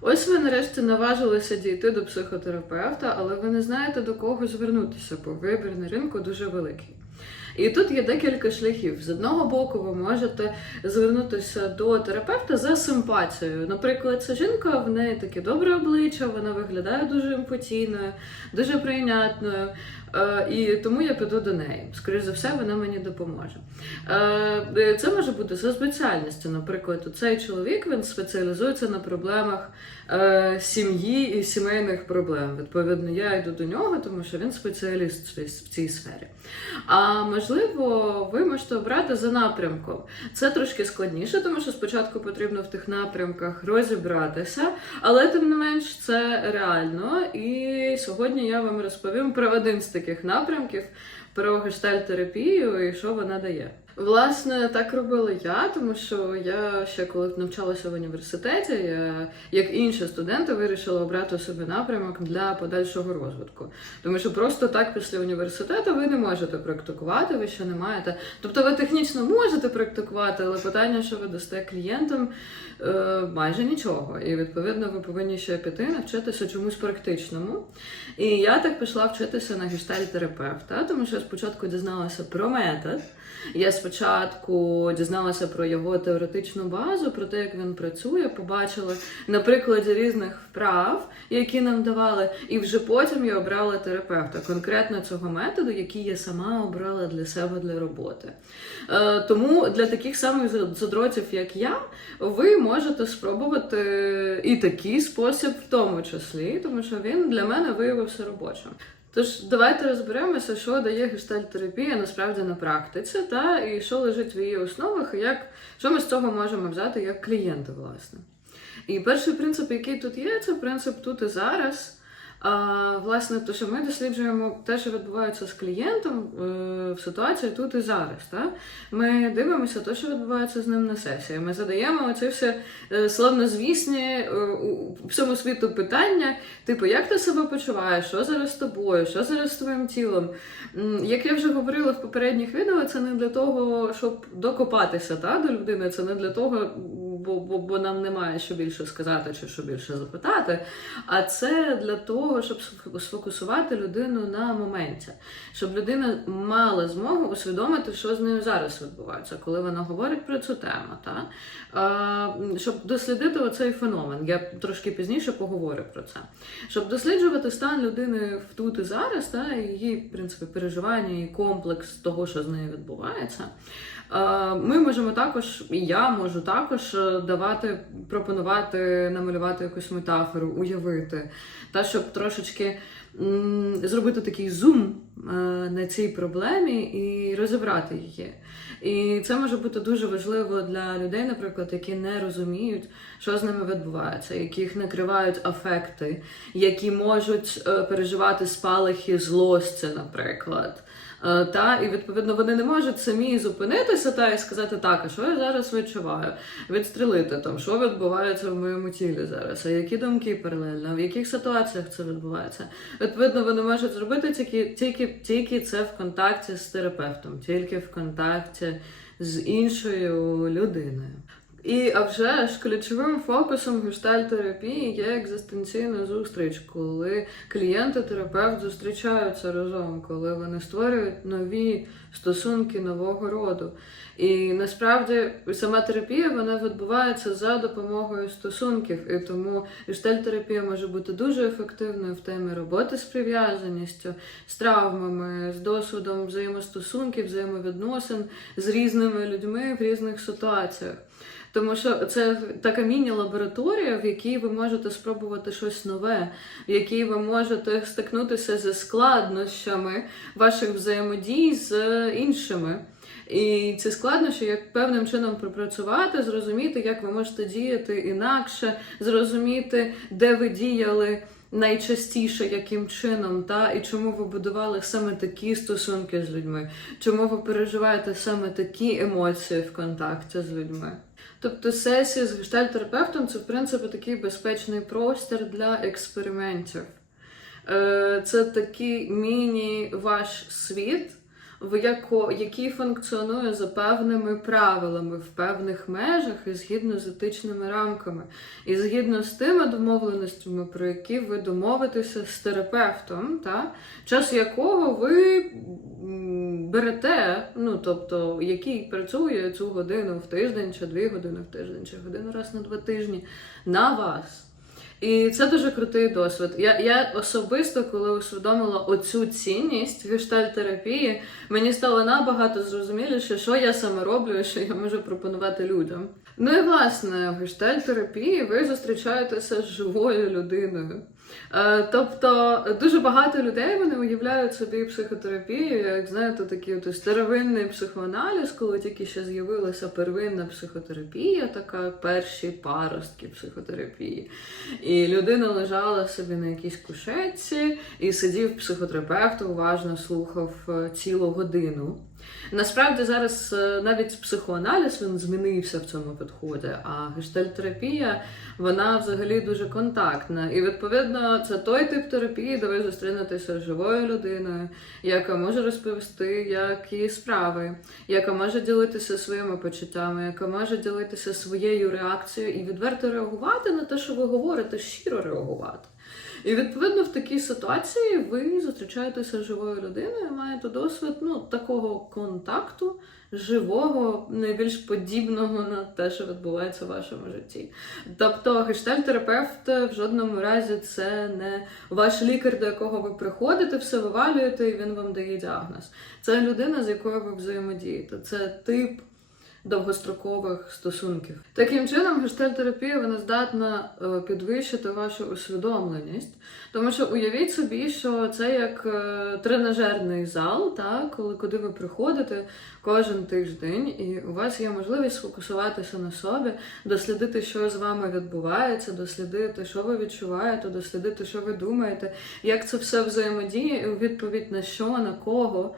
Ось ви нарешті наважилися дійти до психотерапевта, але ви не знаєте до кого звернутися, бо вибір на ринку дуже великий. І тут є декілька шляхів. З одного боку, ви можете звернутися до терапевта за симпатією. Наприклад, ця жінка в неї таке добре обличчя, вона виглядає дуже емпатійною, дуже прийнятною. Е, і тому я піду до неї. Скоріше за все, вона мені допоможе. Е, Це може бути за спеціальністю. Наприклад, цей чоловік він спеціалізується на проблемах е, сім'ї і сімейних проблем. Відповідно, я йду до нього, тому що він спеціаліст в цій- сфері. А можливо, ви можете обрати за напрямком. Це трошки складніше, тому що спочатку потрібно в тих напрямках розібратися, але тим не менш це реально. І сьогодні я вам розповім про один з таких напрямків. Про гештальтерапію і що вона дає. Власне, так робила я, тому що я ще коли навчалася в університеті, я, як інші студенти, вирішила обрати собі напрямок для подальшого розвитку. Тому що просто так після університету ви не можете практикувати, ви ще не маєте. Тобто ви технічно можете практикувати, але питання, що ви дасте клієнтам, е, майже нічого. І відповідно ви повинні ще піти навчитися чомусь практичному. І я так пішла вчитися на гештальтерапевта, тому що я спочатку дізналася про метод. Я спочатку дізналася про його теоретичну базу, про те, як він працює, побачила на прикладі різних вправ, які нам давали, і вже потім я обрала терапевта, конкретно цього методу, який я сама обрала для себе для роботи. Е, тому для таких самих задротів, як я, ви можете спробувати і такий спосіб, в тому числі, тому що він для мене виявився робочим. Тож давайте розберемося, що дає гештальтерапія насправді на практиці, та і що лежить в її основах, і як що ми з цього можемо взяти як клієнти, власне. І перший принцип, який тут є, це принцип тут і зараз. А, власне, то, що ми досліджуємо те, що відбувається з клієнтом е, в ситуації тут і зараз. Та? Ми дивимося те, що відбувається з ним на сесії. Ми задаємо оці всі е, славнозвісні е, всьому світу питання, типу, як ти себе почуваєш, що зараз з тобою, що зараз з твоїм тілом. Як я вже говорила в попередніх відео, це не для того, щоб докопатися та, до людини, це не для того, бо, бо, бо нам немає що більше сказати чи що більше запитати. А це для того, щоб сфокусувати людину на моменті, щоб людина мала змогу усвідомити, що з нею зараз відбувається, коли вона говорить про цю тему. Та? А, щоб дослідити оцей феномен. Я трошки пізніше поговорю про це. Щоб досліджувати стан людини в тут і зараз, та, її в принципі, переживання і комплекс того, що з нею відбувається. Е, Ми можемо також, і я можу також е, давати, пропонувати намалювати якусь метафору, уявити, та щоб трошечки зробити такий зум е, на цій проблемі і розібрати її. І це може бути дуже важливо для людей, наприклад, які не розуміють, що з ними відбувається, яких накривають афекти, які можуть переживати спалахи злості, наприклад. Е, Та і відповідно вони не можуть самі зупинитися та і сказати, так, а що я зараз відчуваю? Відстрілити там, що відбувається в моєму тілі зараз, а які думки паралельно, в яких ситуаціях це відбувається. Відповідно, вони можуть зробити тільки, тільки, тільки це в контакті з терапевтом, тільки в контакті з іншою людиною. І а вже ж ключовим фокусом гештальтерапії є екзистенційна зустріч, коли клієнт і терапевт зустрічаються разом, коли вони створюють нові стосунки нового роду. І насправді сама терапія вона відбувається за допомогою стосунків, і тому гештальтерапія може бути дуже ефективною в темі роботи з прив'язаністю, з травмами, з досвідом взаємостосунків, взаємовідносин з різними людьми в різних ситуаціях. Тому що це така міні-лабораторія, в якій ви можете спробувати щось нове, в якій ви можете стикнутися зі складнощами ваших взаємодій з іншими. І ці складнощі, як певним чином пропрацювати, зрозуміти, як ви можете діяти інакше, зрозуміти, де ви діяли найчастіше, яким чином, та і чому ви будували саме такі стосунки з людьми, чому ви переживаєте саме такі емоції в контакті з людьми. Тобто сесія з гештальтерапевтом це в принципі такий безпечний простір для експериментів. Е, Це такий міні-ваш світ, який функціонує за певними правилами в певних межах і згідно з етичними рамками, і згідно з тими домовленостями, про які ви домовитеся з терапевтом, та, час якого ви берете, ну тобто, який працює цю годину в тиждень, чи дві години в тиждень, чи годину раз на два тижні на вас. І це дуже крутий досвід. Я, я особисто, коли усвідомила оцю цінність гештальтерапії, мені стало набагато зрозуміліше, що я саме роблю що я можу пропонувати людям. Ну і власне, в гештальтерапії ви зустрічаєтеся з живою людиною. Е, Тобто дуже багато людей вони уявляють собі психотерапію, як знаєте, такий от старовинний психоаналіз, коли тільки ще з'явилася первинна психотерапія, така перші паростки психотерапії. І людина лежала собі на якійсь кушетці, і сидів психотерапевт, уважно слухав е, цілу годину. Насправді зараз е, навіть психоаналіз він змінився в цьому підході, а гештальтерапія вона взагалі дуже контактна. І відповідно це той тип терапії, де ви зустрінетеся з живою людиною, яка може розповісти, як її справи, яка може ділитися своїми почуттями, яка може ділитися своєю реакцією і відверто реагувати на те, що ви говорите, щиро реагувати. І відповідно в такій ситуації ви зустрічаєтеся з живою людиною, маєте досвід ну, такого контакту живого, найбільш подібного на те, що відбувається в вашому житті. Тобто гештальтерапевт в жодному разі це не ваш лікар, до якого ви приходите, все вивалюєте, і він вам дає діагноз. Це людина, з якою ви взаємодієте. Це тип довгострокових стосунків. Таким чином, гештальтерапія вона здатна е, підвищити вашу усвідомленість, тому що уявіть собі, що це як е, тренажерний зал, так, коли куди ви приходите кожен тиждень, і у вас є можливість сфокусуватися на собі, дослідити, що з вами відбувається, дослідити, що ви відчуваєте, дослідити, що ви думаєте, як це все взаємодіє, і у відповідь на що, на кого.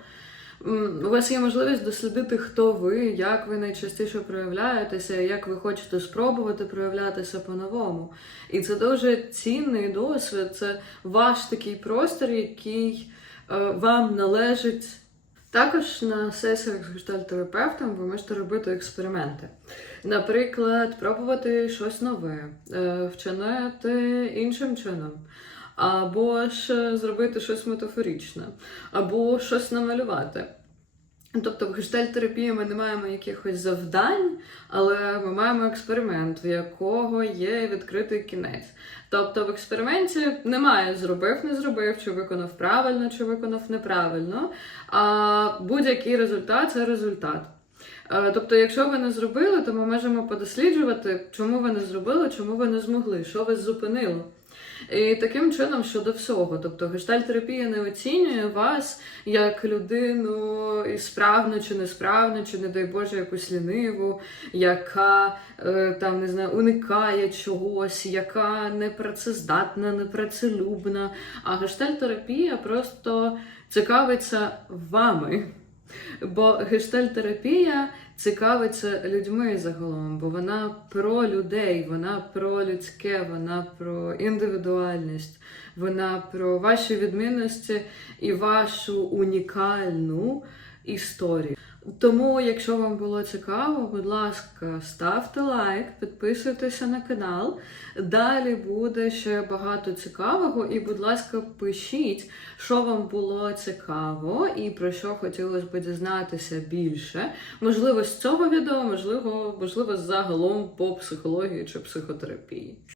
У вас є можливість дослідити, хто ви, як ви найчастіше проявляєтеся, як ви хочете спробувати проявлятися по-новому. І це дуже цінний досвід. Це ваш такий простір, який е, вам належить. Також на сесіях з гештальтерапевтом ви можете робити експерименти. Наприклад, пробувати щось нове, е, вчинити іншим чином. Або ж зробити щось метафоричне, або щось намалювати. Тобто в гештальтерапії ми не маємо якихось завдань, але ми маємо експеримент, в якого є відкритий кінець. Тобто в експерименті немає зробив, не зробив, чи виконав правильно, чи виконав неправильно. А будь-який результат це результат. Е, Тобто, якщо ви не зробили, то ми можемо подосліджувати, чому ви не зробили, чому ви не змогли, що вас зупинило. І таким чином щодо всього. Тобто гештальтерапія не оцінює вас як людину і справну чи несправну, чи, не дай Боже, якусь ліниву, яка е, там не знаю, уникає чогось, яка непрацездатна, непрацелюбна. А гештальтерапія просто цікавиться вами. Бо гештальтерапія цікавиться людьми загалом, бо вона про людей, вона про людське, вона про індивідуальність, вона про ваші відмінності і вашу унікальну історію. Тому, якщо вам було цікаво, будь ласка, ставте лайк, підписуйтеся на канал. Далі буде ще багато цікавого. І, будь ласка, пишіть, що вам було цікаво і про що хотілося б дізнатися більше. Можливо, з цього відео, можливо, можливо, загалом по психології чи психотерапії.